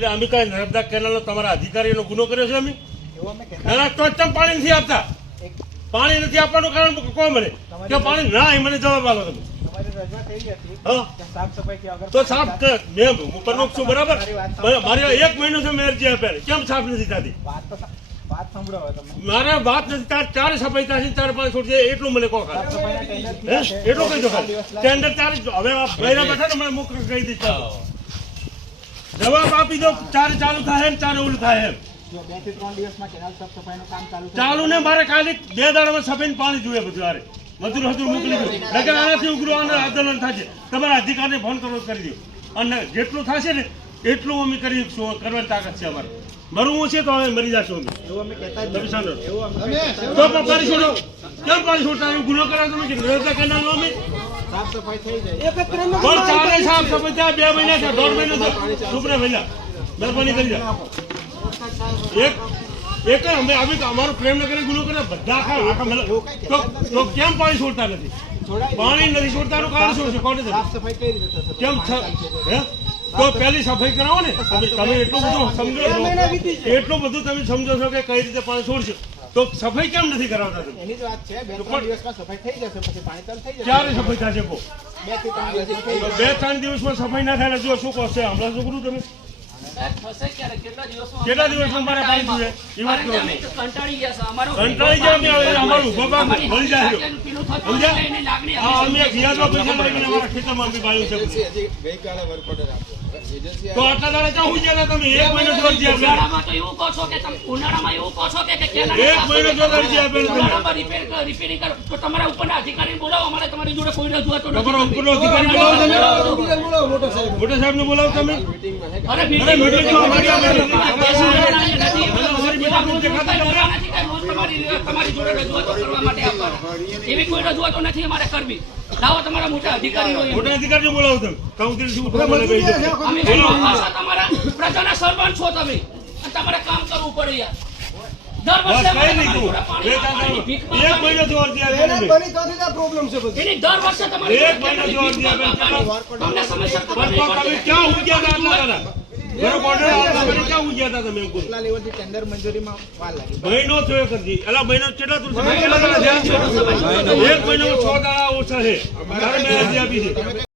એટલે અમે કઈ નર્મદા કેનાલનો તમારા અધિકારીનો ગુનો કર્યો છે અમે? એવું અમે ના તો જ તમે પાણી નથી આપતા. પાણી નથી આપવાનું કારણ કોણ મને. કે પાણી ના એ મને જવાબ આપો તમે. તો સાફ મેં હું પ્રમુખ છું બરાબર? મારે- એક મહિનો છે મેં અરજી આપેલી. કેમ સાફ નથી થતી? વાત તો સા- વાત સાંભળો હવે તમે. મારે વાત નથી તાર ચાર સફાઈ થશે ચાર પાંચ છોડ છે એટલું મને કહો ખાલી. એટલું કહી દો ખાલી. ટેન્ડર ચાર હવે બૈરા બેઠા ને મને મુખ કહી ચાલો. જવાબ આપી દો ચારે ચાલુ થાય એમ ચારે ઓલું થાય એમ. ચાલુ ને મારે ખાલી બે દાડામાં સફેદ પાણી જોઈએ બધું આરે મજૂર હજુ મોકલી દો નગર આનાથી ઉગ્ર આંદોલન થશે. તમારા અધિકારને ફોન કરવો કરી દો. અને જેટલું થશે ને એટલું અમે કરી શકશું. કરવાની તાકાત છે અમારે. મરવું છે તો હવે મરી જશું અમે. અમે અમે તો પણ છોડો કેમ પાણી છોડતા ગુનો કરાવો તમે કે નરેન્દ્ર કેનાલનો અમે. સાફ સફાઈ થઈ જાય. પણ ચાલે સાહેબ તમે ત્યાં બે મહિના છે દોઢ મહિનો છે. ચૂપ રહે મહેરબાની કરી એક એક જ અમે અમે તો અમારો પ્રેમનગર ગુનો કરે બધા આખા આખા તો તો કેમ પાણી છોડતા નથી? પાણી નથી છોડતાનું કારણ શું છે કોને સાફ સફાઈ કઈ રીતે કેમ હે? તો પહેલી સફાઈ કરાવો ને. તમે એટલું બધું સમજો એટલું બધું તમે સમજો છો કે કઈ રીતે પાણી છોડશો. તો સફાઈ કેમ નથી કરાવતા તમે? એની જ વાત છે બે ત્રણ દિવસમાં સફાઈ થઈ જશે પછી પાણી ચાલુ થઈ જશે. ક્યારે સફાઈ થશે કહો? બે ત્રણ દિવસમાં સફાઈ ના થાય જો શું કહો છો? હમણાં શું કરું તમે? કેટલા દિવસ અમારે પાણી જોઈએ? એ વાત કરો. તો કંટાળી ગયા છે. અમારું કંટાળી ગયા અમે હવે અમારું ઊભો ભાગ અમારી જાય સમજ્યા? લાગણી હા અમે વ્યાજમાં પૈસા લઈને અમારા ખેતરમાં અમે બાયું છે તો આટલા દાડા ક્યાં હુઈ ગયા તમે? એક મહિનો જોર જ્યાં ઉનાળામાં તો એવું કહો છો કે તમે ઉનાળામાં એવું કહો છો કે એક મહિનો સફાઈ જો અરજી ઉનાળામાં રિપેર રિપેરિંગ કરો. તો તમારા ઉપરના અધિકારીને બોલાવો અમારે તમારી જોડે કોઈ રજૂઆતો નથી. તમારો ઉપરનો અધિકારી બોલાવો તમે. મોટા સાહેબને બોલાવો તમે. અરે અરે તમારી તમારી જોડે રજૂઆતો કરવા માટે આવવાના. એવી કોઈ રજૂઆતો નથી અમારે કરવી લાવો તમારા મોટા અધિકારીઓ એમ. મોટા અધિકારીને બોલાવો તમે કાઉન્સિલ શું ઉપર બોલે બેસી જાઓ. અમે તમારા પ્રજાના સરપંચ છો તમે અને તમારે કામ કરવું પડે યાર દર વર્ષે તમારા સમસ્યા કેટલા લેવલથી ટેન્ડર મંજૂરીમાં વાર લાગી. મહિનો થયો કરજી અલા મહિનો કેટલા તું કેટલા એક મહિનો છ દાડા ઓછા છે.